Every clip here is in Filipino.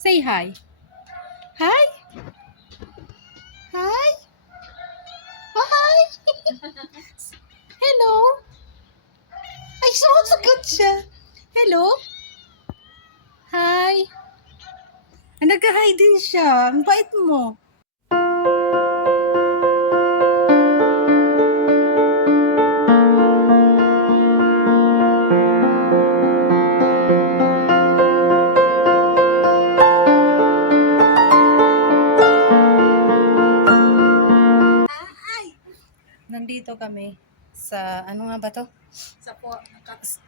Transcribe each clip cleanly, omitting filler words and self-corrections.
Say hi. Hi? Hi? Oh, hi! Hello? Ay, sumasagot siya. Hello? Hi? Nag-hi din siya. Ang bait mo. Nandito kami sa, ano nga ba to?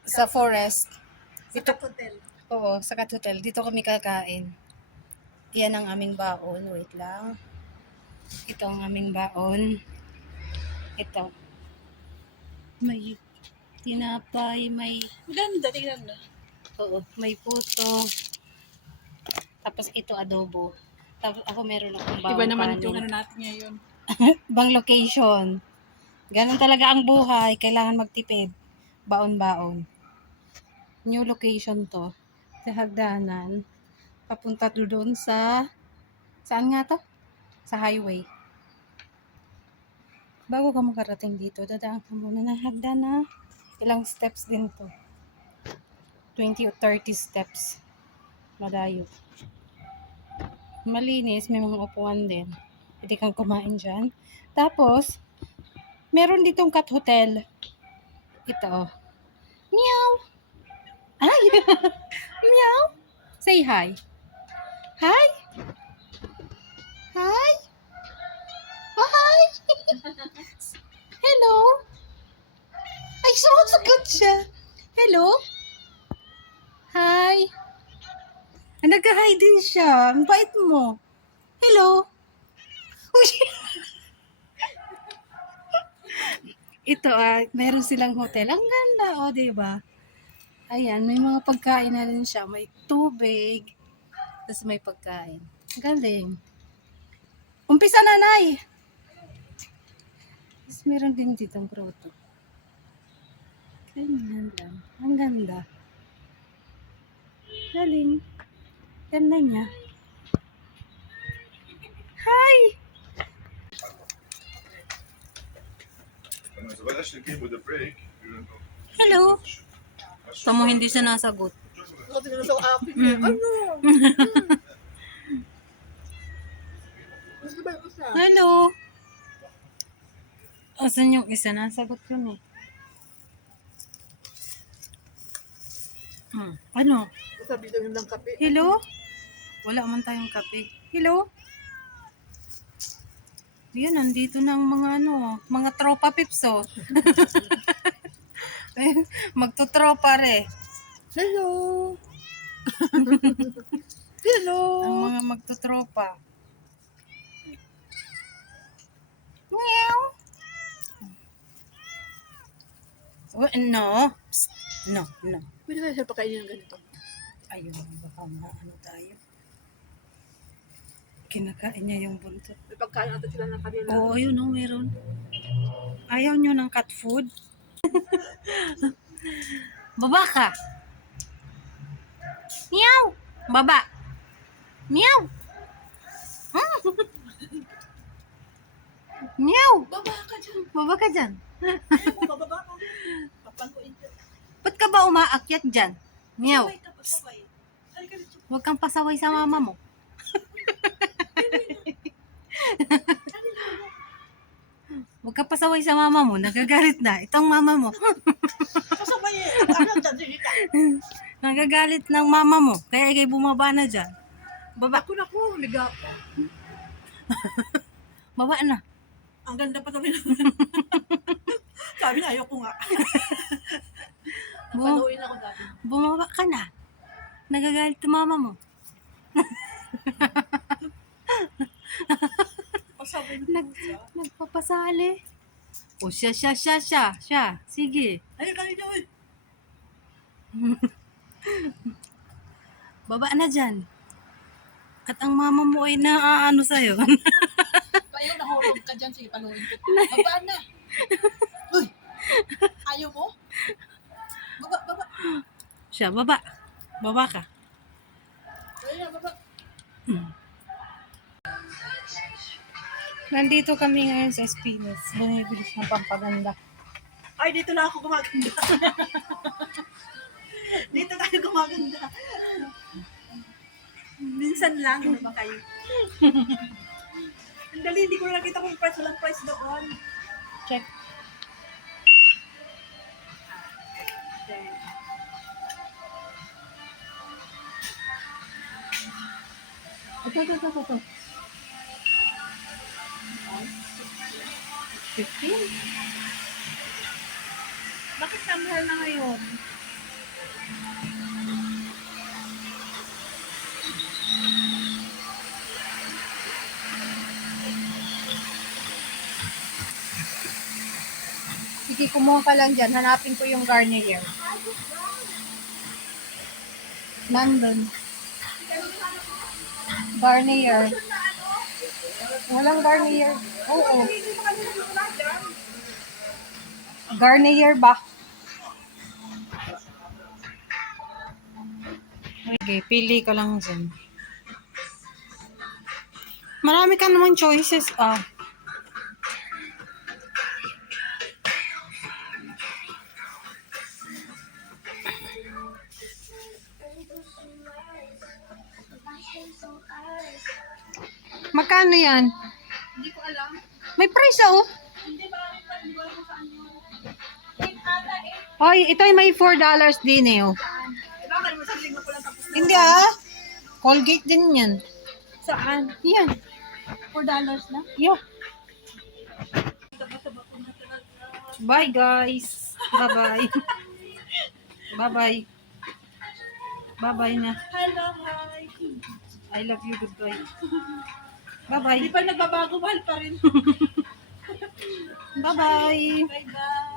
Sa forest. Sa Cat Hotel. Oo, sa Cat Hotel. Dito kami kakain. Yan ang aming baon. Wait lang. Ito ang aming baon. Ito. May tinapay, may, Ganda, tingnan mo. oo, may puto. Tapos ito adobo. Tapos ako meron akong baon Iba naman kanin. yung ano natin ngayon. Bang location. Ganun talaga ang buhay. Kailangan magtipid. Baon-baon. New location to. Sa hagdanan. Papunta doon sa... Saan nga to? Sa highway. Bago ka makarating dito, dadaan ka muna ng hagdanan. Ilang steps din to. 20 o 30 steps. Malayo. Malinis. May mga upuan din. Pwede kang kumain dyan. Tapos, meron ditong Cat Hotel. Ito. Meow! Ay! Meow! Say hi. Hi! Hi! Oh, hi! Hello! Ay, sumasagot siya. Hello? Hi! Nag-hi din siya. Ang bait mo. Hello? Uy! Ito meron silang hotel. Ang ganda, diba? Ayan, may mga pagkain na rin siya. May tubig. Tapos may pagkain. Galing. Umpisa na, Nay! Tapos meron din ditong grotto. Ganyan lang. Ang ganda. Galing. Ganda niya. Hi! Hello? Tamo hindi siya nasagot. Kasi na sa akin. Ano? Gusto ba yung isa? Hello? Asan yung isa? Nasagot yun eh. Ano? Sabi daw yun ng kape. Hello? Wala man tayong kape. Hello? Yan, nandito na ang mga mga tropa pips oh. Magtutropa re. Hello! Hello! Ang mga magtutropa. Meow. Oh, no. Psst. No. Pwede na siya pakainin ng ganito. Ayun, baka maano tayo. Kinakain niya yung buntot. May pagkain ata sila ng kanila. Oo, yun meron. Ayaw nyo ng cat food? Baba ka. Meow. Baba. Meow. Meow. Baba ka dyan. Baba ka dyan. Ayaw mo, bababa ka. Papaluin ka. Ba't ka ba umaakyat dyan? Meow. Pasaway ka, pasaway. Halika dito. Huwag kang pasaway sa mama mo. Huwag kang pasaway sa mama mo. Nagagalit na. Itong mama mo. Pasaway eh. Ano dyan? Sige ka. Nagagalit ng mama mo. Kaya ikay bumaba na dyan. Baba. Naku, liga. Baba na. Ang ganda pa sabi na. Sabi na, ayoko nga. Papaluin ako dati. Bumaba ka na. Nagagalit ng mama mo. Pasaway Nagpapasali. O siya. Sige. Halika dito. Baba na dyan. At ang mama mo ay naaano sa'yo. Ayaw, nahulog ka dyan. Sige, paluin ko. Baba na. Uy! Ayaw mo? Baba. Siya, baba. Baba ka. Ayaw, baba. Nandito kami ngayon sa Espinas. Bumibili ng pampaganda. Ay, dito na ako gumaganda. Dito tayo gumaganda. Minsan lang, ano ba kayo? Ang dali, hindi ko na nakita kung price. Walang price doon. Check. Ito. 15? Bakit kamahal na ngayon? Sige, kumuha ka lang dyan. Hanapin ko yung Garnier. Nandun. Garnier. Walang Garnier. Oo. Garnier ba? Okay, pili ka lang dyan. Marami ka naman choices. Magkano yan? Hindi ko alam. May price Hindi ba? Hindi ko alam kung saan yun. Hoy, ito ay may $4 din eh. Bakit mo sa linggo ko lang tapos na? Hindi Colgate din yan. Saan? Yan. $4 na? Yeah. Bye guys. Bye-bye. Bye-bye. Bye-bye na. Hello, hi. I love you. Goodbye. Bye-bye. Hindi pa nagbabago, mahal pa rin. Bye-bye. Bye-bye.